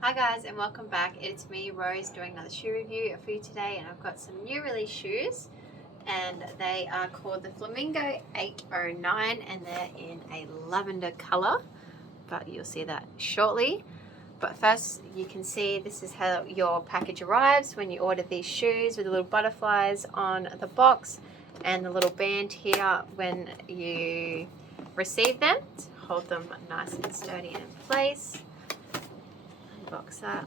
Hi guys, and welcome back. It's me, Rose, doing another shoe review for you today, and I've got some new release shoes, and they are called the FLAMINGO-809, and they're in a lavender color, but you'll see that shortly. But first, you can see this is how your package arrives when you order these shoes, with the little butterflies on the box and the little band here when you receive them to hold them nice and sturdy and in place. Box that.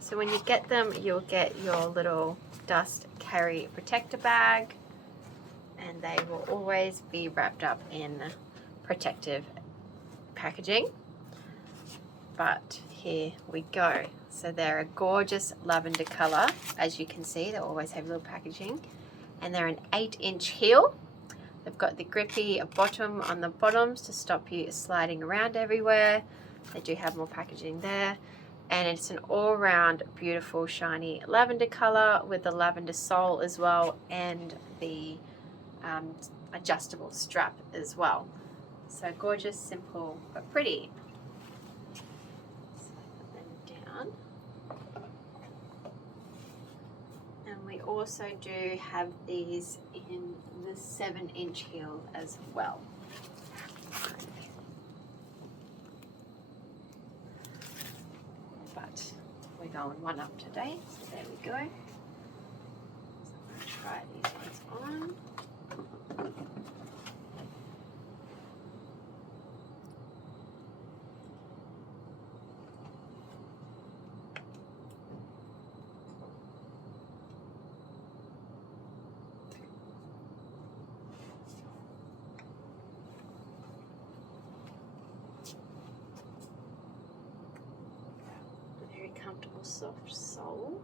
So when you get them, you'll get your little dust carry protector bag, and they will always be wrapped up in protective packaging. But here we go. So they're a gorgeous lavender color, as you can see. They always have little packaging, and they're an 8-inch heel. They've got the grippy bottom on the bottoms to stop you sliding around everywhere. They do have more packaging there. And it's an all-round beautiful shiny lavender color with the lavender sole as well, and the adjustable strap as well. So gorgeous, simple, but pretty. So put them down. And we also do have these in the 7-inch heel as well. But we're going one up today, so there we go. So I'm going to try these ones on. Very comfortable soft sole.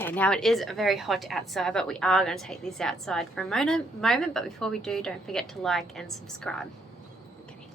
Okay, now it is very hot outside, but we are going to take these outside for a moment. But before we do, don't forget to like and subscribe. Okay.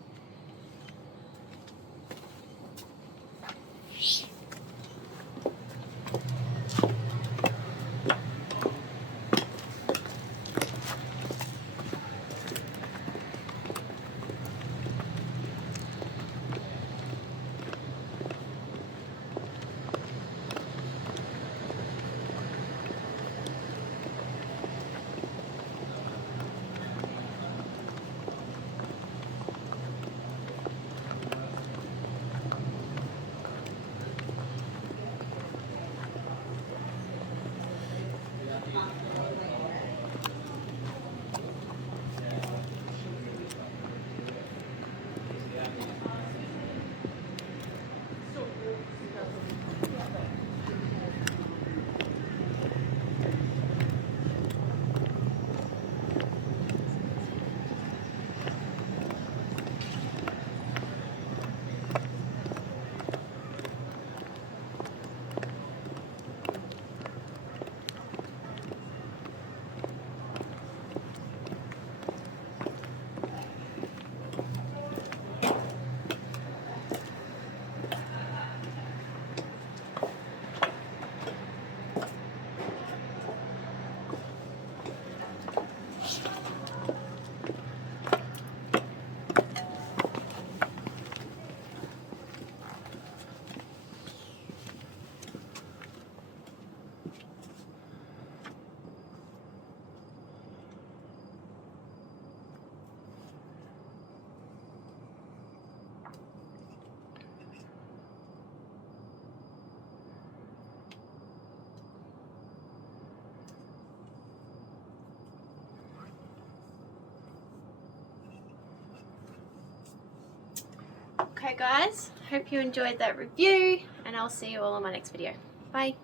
Okay guys, hope you enjoyed that review and I'll see you all in my next video. Bye.